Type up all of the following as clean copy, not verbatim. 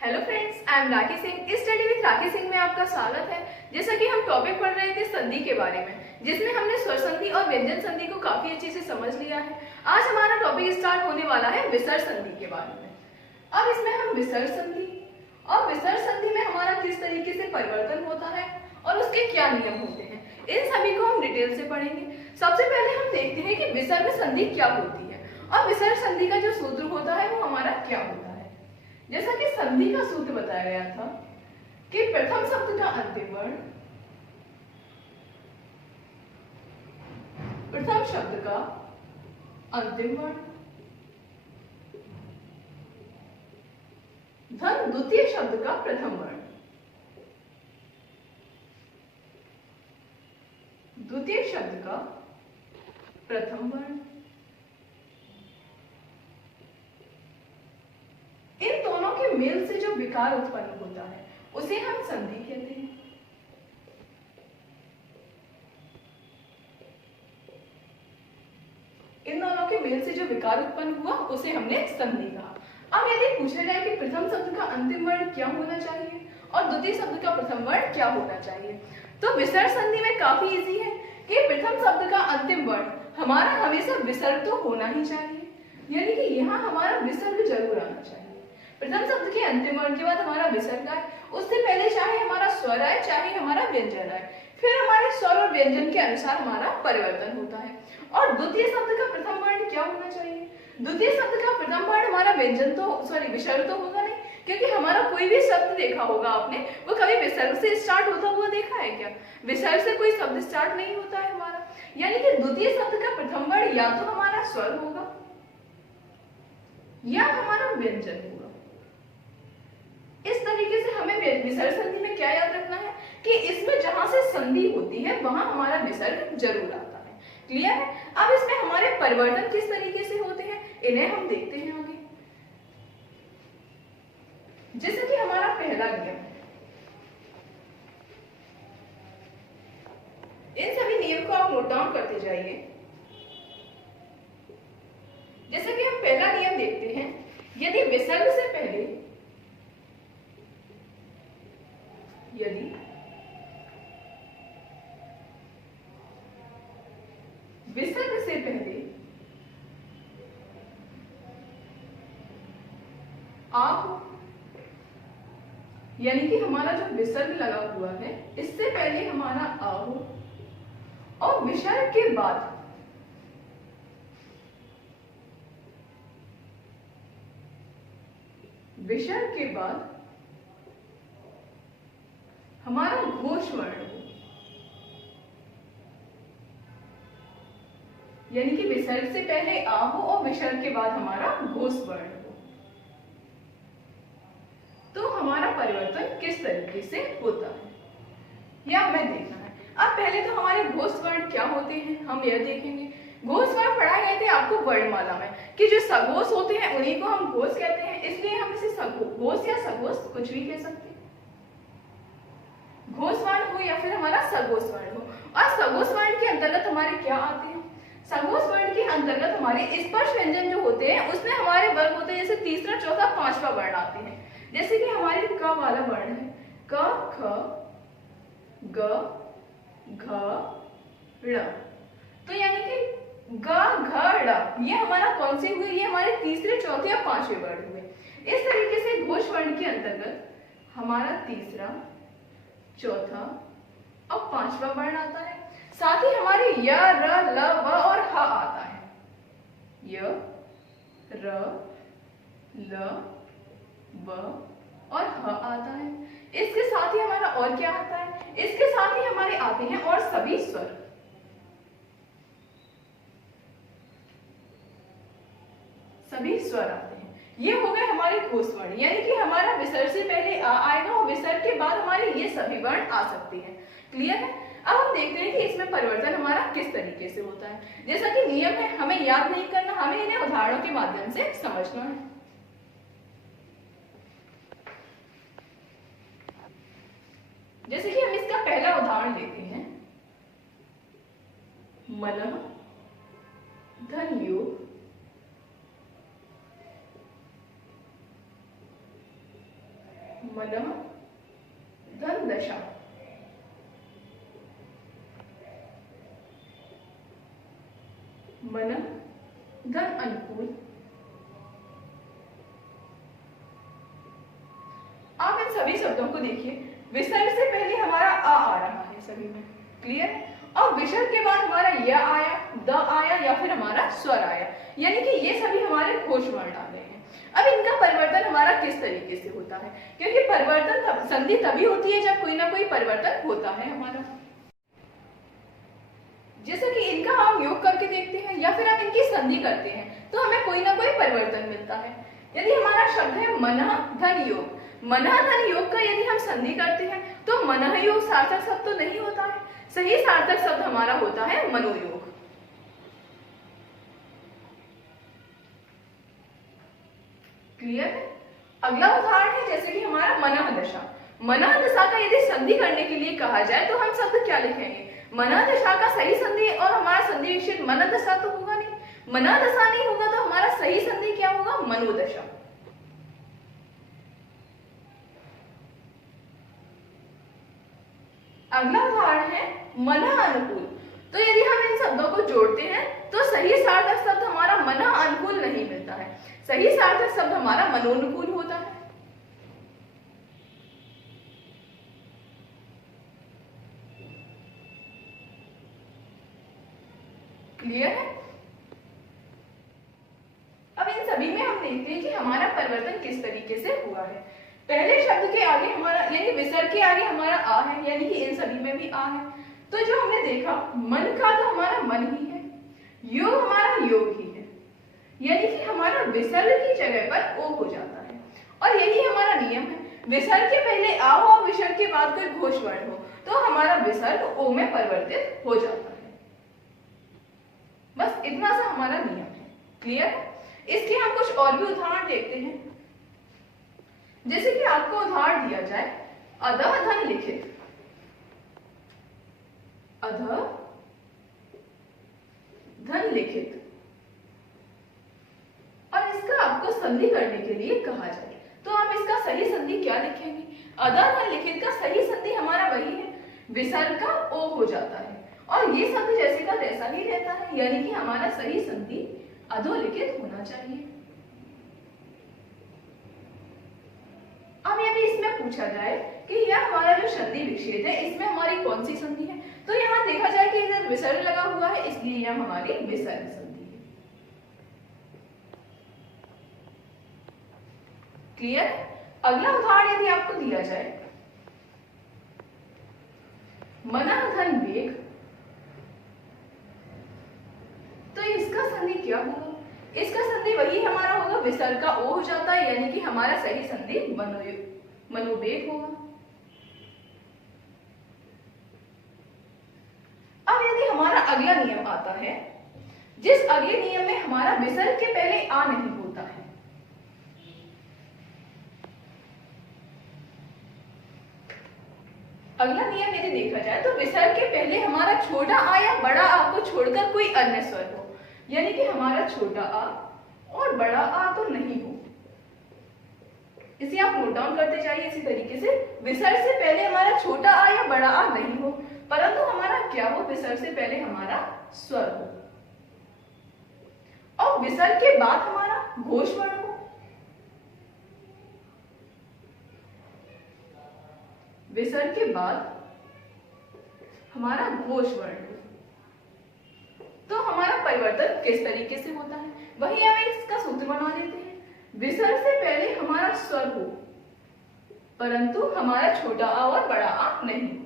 Hello friends, I am राखी सिंह। इस study with राखी सिंह में आपका स्वागत है। जैसा कि हम टॉपिक पढ़ रहे थे संधि के बारे में, जिसमें हमने स्वर संधि और व्यंजन संधि को काफी अच्छे से समझ लिया है। आज हमारा टॉपिक स्टार्ट होने वाला है विसर्ग संधि के बारे में। अब इसमें हम विसर्ग संधि और विसर्ग संधि में हमारा किस तरीके से परिवर्तन होता है और उसके क्या नियम होते हैं, इन सभी को हम डिटेल से पढ़ेंगे। सबसे पहले हम देखते हैं कि विसर्ग संधि क्या होती है और विसर्ग संधि का जो सूत्र होता है वो हमारा क्या होता है। जैसा कि संधि का सूत्र बताया गया था कि प्रथम शब्द का अंतिम वर्ण प्रथम शब्द का अंतिम वर्ण धन द्वितीय शब्द का प्रथम वर्ण, द्वितीय शब्द का प्रथम वर्ण। इन दोनों के मेल से जो विकार उत्पन्न होता है उसे हम संधि कहते हैं। इन दोनों के मेल से जो विकार उत्पन्न हुआ उसे हमने संधि कहा। अब यदि पूछा जाए कि प्रथम शब्द का अंतिम वर्ण क्या होना चाहिए और द्वितीय शब्द का प्रथम वर्ण क्या होना चाहिए, तो विसर्ग संधि में काफी इजी है कि प्रथम शब्द का अंतिम वर्ण हमारा हमेशा विसर्ग तो होना ही चाहिए, यानी कि यहाँ हमारा विसर्ग जरूर आना चाहिए। प्रथम शब्द के अंतिम वर्ण के बाद हमारा विसर्ग आए, उससे पहले चाहे हमारा स्वर आए चाहे हमारा व्यंजन आए, फिर हमारे स्वर और व्यंजन के अनुसार हमारा परिवर्तन होता है। और द्वितीय शब्द का प्रथम वर्ण क्या होना चाहिए? द्वितीय शब्द का प्रथम वर्ण हमारा व्यंजन तो विसर्ग तो होगा नहीं, क्योंकि हमारा कोई भी शब्द देखा होगा आपने, वो कभी विसर्ग से स्टार्ट होता हुआ देखा है क्या? विसर्ग से कोई शब्द स्टार्ट नहीं होता है हमारा, यानी कि द्वितीय शब्द का प्रथम वर्ण या तो हमारा स्वर होगा या हमारा व्यंजन होगा। इस तरीके से हमें विसर्ग संधि में क्या याद रखना है कि इसमें जहां से संधि होती है वहां हमारा विसर्ग जरूर आता है। क्लियर है? अब इसमें हमारे परिवर्तन किस तरीके से होते हैं इन्हें हम देखते हैं आगे। जैसे कि हमारा पहला नियम, इन सभी नियम को आप नोट डाउन करते जाइए। जैसे कि हम पहला नियम देखते हैं, यदि विसर्ग से पहले आप, यानी कि हमारा जो विसर्ग लगा हुआ है इससे पहले हमारा आ हो और विसर्ग के बाद हमारा घोष वर्ण हो, यानी कि विसर्ग से पहले आ हो और विसर्ग के बाद हमारा घोष वर्ण हो, तो हमारा परिवर्तन किस तरीके से होता है यह हमें देखना है। अब पहले तो हमारे घोष वर्ण क्या होते हैं हम यह देखेंगे। घोष वर्ण पढ़ाए गए थे आपको वर्णमाला में कि जो सघोष होते हैं उन्हीं को हम घोष कहते हैं, इसलिए हम इसे घोष या सघोष कुछ भी कह सकते हैं। घोष वर्ण हो या फिर हमारा सघोष वर्ण हो। और सघोष वर्ण के अंतर्गत हमारे क्या आते हैं? सघोष वर्ण के अंतर्गत हमारे स्पर्श व्यंजन जो होते हैं उसमें हमारे वर्ग होते हैं, जैसे तीसरा चौथा पांचवा वर्ण आते हैं। जैसे कि हमारे क वाला वर्ण है क ख ग घ ड़, तो यानी कि ग घ ड़ ये हमारा कौन से हुए? ये हमारे तीसरे चौथे और पांचवे वर्ण हुए। इस तरीके से घोष वर्ण के अंतर्गत हमारा तीसरा चौथा और पांचवा वर्ण आता है। साथ ही हमारे य र ल व और ह आता है। य र ल व और ह आता है। इसके साथ ही हमारा और क्या आता है? इसके साथ ही हमारे आते हैं और सभी स्वर। सभी स्वर आते हैं। ये हो गए हमारे घोष वर्ण, यानी कि हमारा विसर्ग से पहले आ आएगा और विसर्ग के बाद हमारे ये सभी वर्ण आ सकते हैं। क्लियर है? अब हम देखते हैं कि इसमें परिवर्तन हमारा किस तरीके से होता है। जैसा कि नियम है हमें याद नहीं करना, हमें इन्हें उदाहरणों के माध्यम से समझना है। जैसे कि हम इसका पहला उदाहरण लेते हैं, मनः धन योग मनः धन दशा। मनः धन अनुकूल। आप इन सभी शब्दों को देखिए, विसर्ग से पहले हमारा आ रहा है सभी में, क्लियर है? और विसर्ग के बाद हमारा य आया, द आया या फिर हमारा स्वर आया, यानी कि ये सभी हमारे घोष वर्ण आ गए हैं। अब इनका परिवर्तन हमारा किस तरीके से होता है, क्योंकि परिवर्तन संधि तभी होती है जब कोई ना कोई परिवर्तन होता है हमारा। जैसे कि इनका हम योग करके देखते हैं या फिर हम इनकी संधि करते हैं तो हमें कोई ना कोई परिवर्तन मिलता है। यदि हमारा शब्द है मनः धन योग, मनः धन योग का यदि हम संधि करते हैं तो मनः योग सार्थक शब्द तो नहीं होता है, सही सार्थक शब्द हमारा होता है मनोयोग। क्लियर है? अगला उदाहरण है जैसे कि हमारा मनः दशा। मनः दशा का यदि संधि करने के लिए कहा जाए तो हम शब्द क्या लिखेंगे? मनः दशा का सही संधि और हमारा संधि विच्छेद मनः दशा तो होगा नहीं, मनः दशा नहीं होगा तो हमारा सही संधि क्या होगा? मनोदशा। अगला उदाहरण है मनः अनुकूल। तो यदि हम इन शब्दों को जोड़ते हैं तो सही सार्थक शब्द हमारा मनः अनुकूल नहीं मिलता है, सही सार्थक शब्द हमारा मनोनुकूल होता है। क्लियर है? अब इन सभी में हम देखते हैं कि हमारा परिवर्तन किस तरीके से हुआ है। पहले शब्द के आगे हमारा यानी विसर्ग के आगे हमारा आ है, यानी कि इन सभी में भी आ है। तो जो हमने देखा मन का तो हमारा मन ही है, योग हमारा योग ही है, यानी कि हमारा विसर्ग की जगह पर ओ हो जाता है। और यही हमारा नियम है, विसर्ग के पहले आ हो और विसर्ग के बाद कोई घोष वर्ण हो तो हमारा विसर्ग ओ में परिवर्तित हो जाता है। बस इतना सा हमारा नियम है। क्लियर है? इसके हम कुछ और भी उदाहरण देखते हैं। जैसे कि आपको उदाहरण दिया जाए अधः धन लिखित, अधः धन लिखित, और इसका आपको संधि करने के लिए कहा जाए तो हम इसका सही संधि क्या लिखेंगे? अधः धन लिखित का सही संधि हमारा वही है, विसर्ग का ओ हो जाता है और ये संधि जैसे का तैसा ही रहता है, यानी कि हमारा सही संधि अधोलिखित होना चाहिए। अब यदि इसमें पूछा जाए कि यह हमारा जो संधि विच्छेद है इसमें हमारी कौन सी संधि है, तो यहाँ देखा जाए कि इधर विसर्ग लगा हुआ है, इसलिए यह हमारी विसर्ग संधि है। क्लियर? अगला उदाहरण यदि आपको दिया जाए मनः धन वेग, तो इसका संधि क्या होगा? इसका संधि वही हमारा होगा, विसर्ग का ओ हो जाता है, यानी कि हमारा सही संधि मनोवेग होगा। अब यदि हमारा अगला नियम आता है, जिस अगले नियम में हमारा विसर्ग के पहले आ नहीं होता है, अगला नियम यदि देखा जाए तो विसर्ग के पहले हमारा छोटा आ या बड़ा आ को छोड़कर कोई अन्य स्वर हो, यानी कि हमारा छोटा आ और बड़ा आ तो नहीं हो। इसे आप नोट डाउन करते जाइए इसी तरीके से, विसर्ग से पहले हमारा छोटा आ या बड़ा आ नहीं हो, परंतु हमारा क्या हो? विसर्ग से पहले हमारा स्वर हो और विसर्ग के बाद हमारा घोष वर्ण हो। विसर्ग के बाद हमारा घोष वर्ण हो, तो हमारा परिवर्तन किस तरीके से होता है? वही हमें इसका सूत्र बना देते हैं, विसर्ग से पहले हमारा स्वर हो परंतु हमारा छोटा आ और बड़ा आ नहीं हो।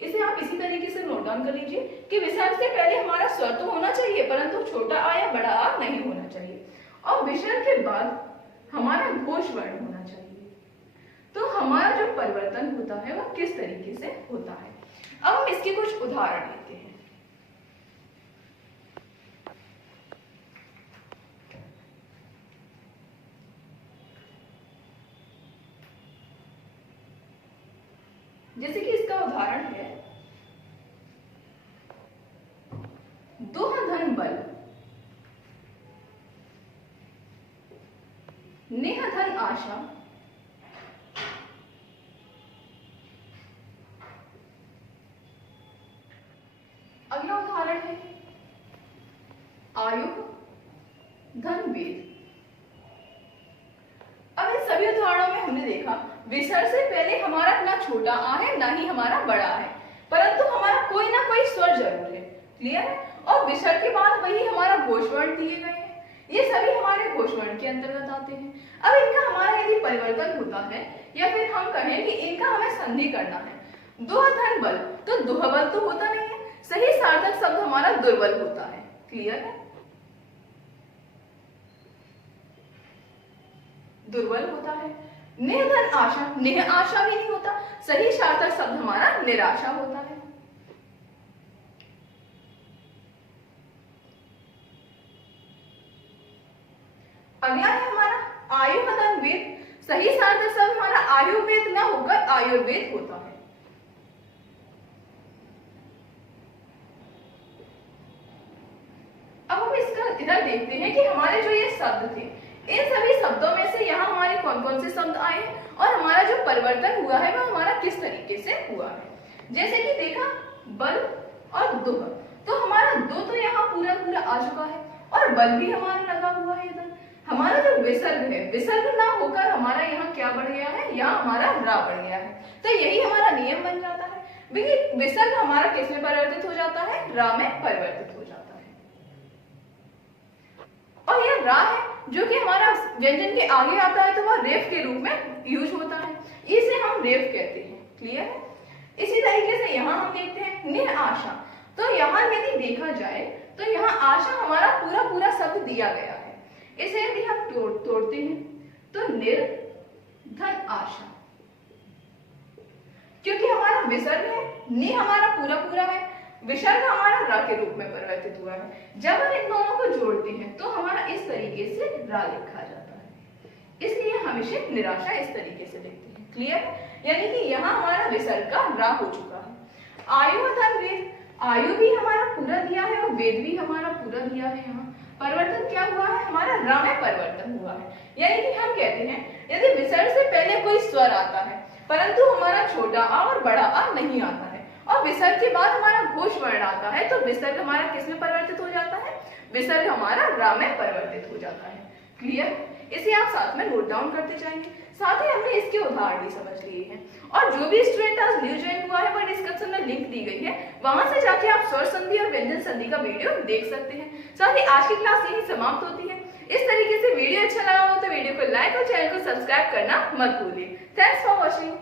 इसे आप इसी तरीके से नोट डाउन कर लीजिए कि विसर्ग से पहले हमारा स्वर तो होना चाहिए परंतु छोटा आ या बड़ा आ नहीं होना चाहिए, और विसर्ग के बाद हमारा घोष वर्ण होना चाहिए। तो हमारा जो परिवर्तन होता है वह किस तरीके से होता है? अब हम इसके कुछ उदाहरण लेते हैं। जैसे कि इसका उदाहरण है दुह धन बल। नेह धन आशा, अगला उदाहरण है आयु धन वेद। अब इन सभी उदाहरणों में हमने देखा विसर्ग से पहले हमारा ना छोटा आ है ना ही हमारा बड़ा है, परंतु हमारा कोई ना कोई स्वर जरूर है। क्लियर है? और विसर्ग के बाद वही हमारा घोषवर्ण दिए गए हैं, ये सभी हमारे घोषवर्ण के अंतर्गत आते हैं। अब इनका हमारा यदि परिवर्तन होता है या फिर हम कहें कि इनका हमें संधि करना है, दुह धन बल, तो दुह बल तो होता नहीं है, सही सार्थक शब्द हमारा दुर्बल होता है। क्लियर है? दुर्बल होता है। नेह धन आशा, नेह आशा भी नहीं होता, सही सार्थक शब्द हमारा निराशा होता है। अगला है हमारा आयु धन वेद, सही सार्थक शब्द हमारा आयुर्वेद ना होकर आयुर्वेद होता है। अब हम इसका इधर देखते हैं कि हमारे जो ये शब्द थे, इन सभी शब्दों में से यहाँ हमारे कौन कौन से शब्द आए और हमारा जो परिवर्तन हुआ है वह हमारा किस तरीके से हुआ है। जैसे कि देखा बल और दुह, तो हमारा दो तो यहाँ पूरा पूरा आ चुका है और बल भी हमारा लगा हुआ है इधर। हमारा जो विसर्ग है, विसर्ग ना होकर हमारा यहाँ क्या बढ़ गया है, यहाँ हमारा रा बढ़ गया है, तो यही हमारा नियम बन जाता है। विसर्ग हमारा किस में परिवर्तित हो जाता है, रा में परिवर्तित हो जाता है। और यह रा है जो कि हमारा व्यंजन के आगे आता है, तो वह रेफ के रूप में यूज होता है, इसे हम रेफ कहते हैं। क्लियर है? इसी तरीके से यहाँ हम देखते हैं निर आशा, तो यहाँ यदि देखा जाए तो यहाँ आशा हमारा पूरा पूरा शब्द दिया गया है, इसे यदि हम तोड़ते हैं तो निर धन आशा, क्योंकि हमारा विसर्ग है, नि हमारा पूरा पूरा है, विसर्ग हमारा रा के रूप में परिवर्तित हुआ है। जब हम इन दोनों को जोड़ते हैं तो हमारा इस तरीके से रा लिखा जाता है, इसलिए हम इसे निराशा इस तरीके से लिखते हैं। क्लियर? यानी कि यहाँ हमारा विसर्ग का रा हो चुका है। आयु धन वेद, आयु भी हमारा पूरा दिया है और वेद भी हमारा पूरा दिया है। यहाँ परिवर्तन क्या हुआ है, हमारा रा में परिवर्तन हुआ है। यानी कि हम कहते हैं यदि विसर्ग से पहले कोई स्वर आता है परंतु हमारा छोटा आ और बड़ा आ नहीं आता है, और विसर्ग के बाद हमारा घोष वर्ण आता है, तो विसर्ग हमारा किस में परिवर्तित हो जाता है, विसर्ग हमारा रा में परिवर्तित हो जाता है। क्लियर? इसे आप साथ में नोट डाउन करते जाएंगे। साथ ही हमने इसके उदाहरण भी समझ लिए हैं, और जो भी स्टूडेंट आज न्यू ज्वाइन हुआ है वह डिस्क्रिप्शन में लिंक दी गई है, वहां से जाके आप स्वर संधि और व्यंजन संधि का वीडियो देख सकते हैं। साथ ही आज की क्लास यही समाप्त होती है। इस तरीके से वीडियो अच्छा लगा हो तो वीडियो को लाइक और चैनल को सब्सक्राइब करना मत भूलिए। Thanks for watching.